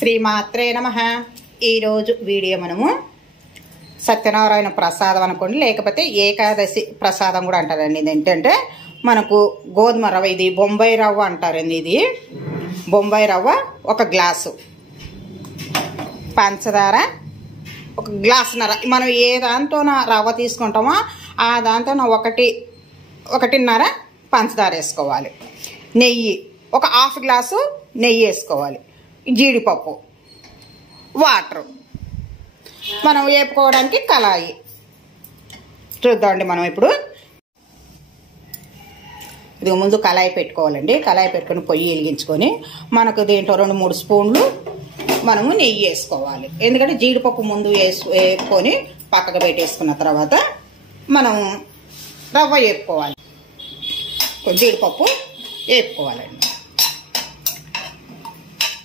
శ్రీమాత్రే నమః. ఈరోజు వీడియో మనము సత్యనారాయణ ప్రసాదం అనుకోండి, లేకపోతే ఏకాదశి ప్రసాదం కూడా అంటారండి. ఇది ఏంటంటే మనకు గోధుమ రవ్వ, ఇది బొంబాయి రవ్వ అంటారండి. ఇది బొంబాయి రవ్వ 1 గ్లాసు, పంచదార 1 గ్లాసున్నర. మనం ఏ దాంతో రవ్వ తీసుకుంటామో ఆ దాంతో 1.5 పంచదార వేసుకోవాలి. నెయ్యి 1/2 గ్లాసు నెయ్యి వేసుకోవాలి. జీడిపప్పు, వాటర్, మనం వేపుకోవడానికి కళాయి. చూద్దామండి. మనం ఇప్పుడు ఇది ముందు కళాయి పెట్టుకోవాలండి. కళాయి పెట్టుకొని పొయ్యి వెలిగించుకొని మనకు దీంట్లో 2-3 స్పూన్లు మనము నెయ్యి వేసుకోవాలి. ఎందుకంటే జీడిపప్పు ముందు వేసుకొని పక్కకు పెట్టేసుకున్న తర్వాత మనం రవ్వ వేపుకోవాలి. జీడిపప్పు వేపుకోవాలండి.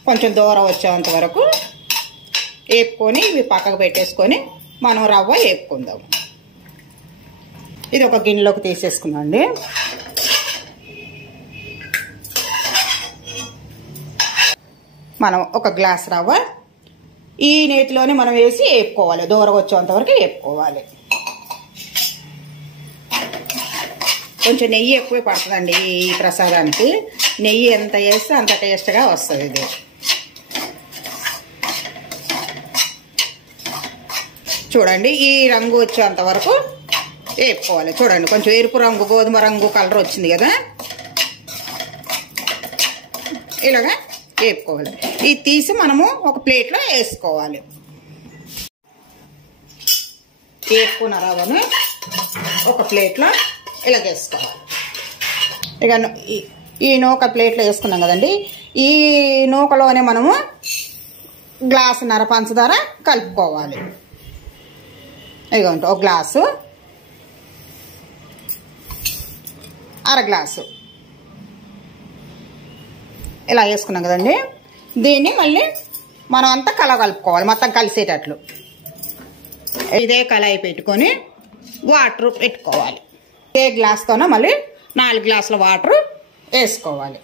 కొంచెం దూరం వచ్చేంత వరకు వేపుకొని ఇవి పక్కకు పెట్టేసుకొని మనం రవ్వ వేపుకుందాము. ఇది ఒక గిన్నెలోకి తీసేసుకుందామండి. మనం 1 గ్లాస్ రవ్వ ఈ నేతిలోనే మనం వేసి వేపుకోవాలి. దూరం వచ్చేంత వరకు వేపుకోవాలి. కొంచెం నెయ్యి ఎక్కువే పడుతుందండి ఈ ప్రసాదానికి. నెయ్యి ఎంత వేస్తే అంత టేస్ట్గా వస్తుంది. ఇది చూడండి, ఈ రంగు వచ్చేంత వరకు వేపుకోవాలి. చూడండి, కొంచెం ఎరుపు రంగు, గోధుమ రంగు కలర్ వచ్చింది కదా, ఇలాగా వేపుకోవాలి. ఇది తీసి మనము ఒక ప్లేట్లో వేసుకోవాలి. వేపుకున్న రవ్వను ఒక ప్లేట్లో ఇలా వేసుకోవాలి. ఇక ఈ నూక ప్లేట్లో వేసుకున్నాం కదండి. ఈ నూకలోనే మనము 1.5 గ్లాసు పంచదార కలుపుకోవాలి. ఇదిగోండి, 1 గ్లాసు, 1/2 గ్లాసు ఇలా వేసుకున్నాం కదండి. దీన్ని మళ్ళీ మనం అంతా కలుపుకోవాలి, మొత్తం కలిసేటట్లు. ఇదే కళాయి పెట్టుకొని వాటర్ పెట్టుకోవాలి. ఇదే గ్లాస్తోనే మళ్ళీ 4 గ్లాసుల వాటర్ వేసుకోవాలి.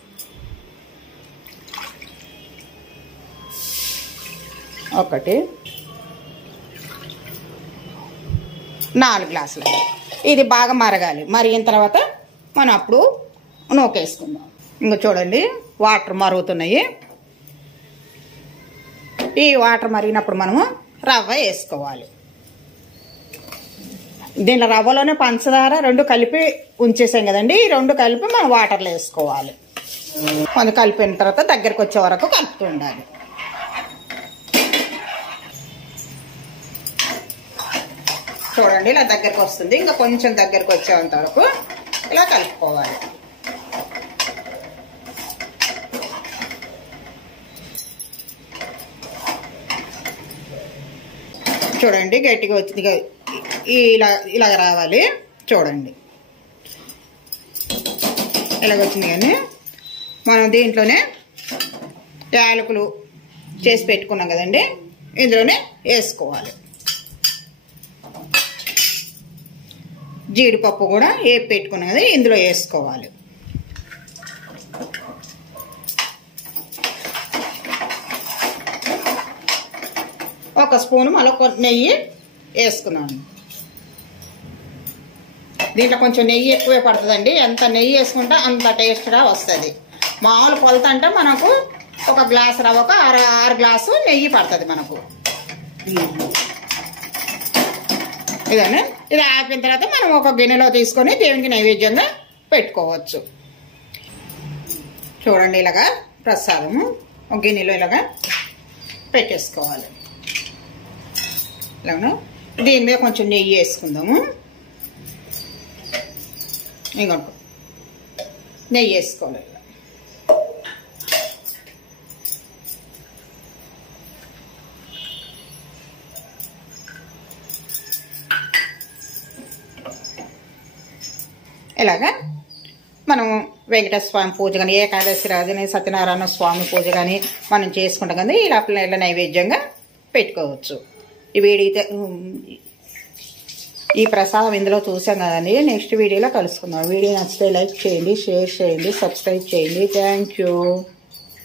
4 గ్లాసులు. ఇది బాగా మరగాలి. మరిగిన తర్వాత మనం అప్పుడు నూకేసుకుందాం. ఇంకా చూడండి, వాటర్ మరుగుతున్నాయి. ఈ వాటర్ మరిగినప్పుడు మనము రవ్వ వేసుకోవాలి. దీనిలో రవ్వలోనే పంచదార 2 కలిపి ఉంచేసాం కదండి. ఈ 2 కలిపి మనం వాటర్లో వేసుకోవాలి. కొంచెం కలిపిన తర్వాత దగ్గరకు వచ్చే వరకు కలుపుతూ ఉండాలి. చూడండి, ఇలా దగ్గరకు వస్తుంది. ఇంకా కొంచెం దగ్గరకు వచ్చేంత వరకు ఇలా కలుపుకోవాలి. చూడండి, గట్టిగా వచ్చింది. ఇలాగ రావాలి. చూడండి, ఇలాగొచ్చింది. కానీ మనం దీంట్లోనే యాలకులు చేసి పెట్టుకున్నాం కదండి, ఇందులోనే వేసుకోవాలి. జీడిపప్పు కూడా వేపి పెట్టుకున్నాం కదా, ఇందులో వేసుకోవాలి. ఒక స్పూను మళ్ళీ నెయ్యి వేసుకున్నాను. దీంట్లో కొంచెం నెయ్యి ఎక్కువే పడుతుందండి. ఎంత నెయ్యి వేసుకుంటే అంత టేస్ట్గా వస్తుంది. మామూలు కొలత అంటే మనకు 1 గ్లాసు రవ్వకు 6 గ్లాసు నెయ్యి పడుతుంది మనకు. ఇదనే ఇది ఆపిన తర్వాత మనం ఒక గిన్నెలో తీసుకొని దేవునికి నైవేద్యంగా పెట్టుకోవచ్చు. చూడండి, ఇలాగా ప్రసాదము ఒక గిన్నెలో ఇలాగా పెట్టేసుకోవాలి. ఇలాగ దీని మీద కొంచెం నెయ్యి వేసుకుందాము. ఇంకొక నెయ్యి వేసుకోవాలి. ఇలాగా మనం వెంకటేశ్వర స్వామి పూజ కానీ, ఏకాదశి రాజని, సత్యనారాయణ స్వామి పూజ కానీ మనం చేసుకుంటాం కదా, ఇలా నైవేద్యంగా పెట్టుకోవచ్చు. ఈ ప్రసాదం ఇందులో చూసాం కదండి. నెక్స్ట్ వీడియోలో కలుసుకుందాం. వీడియో నచ్చితే లైక్ చేయండి, షేర్ చేయండి, సబ్స్క్రైబ్ చేయండి. Thank you.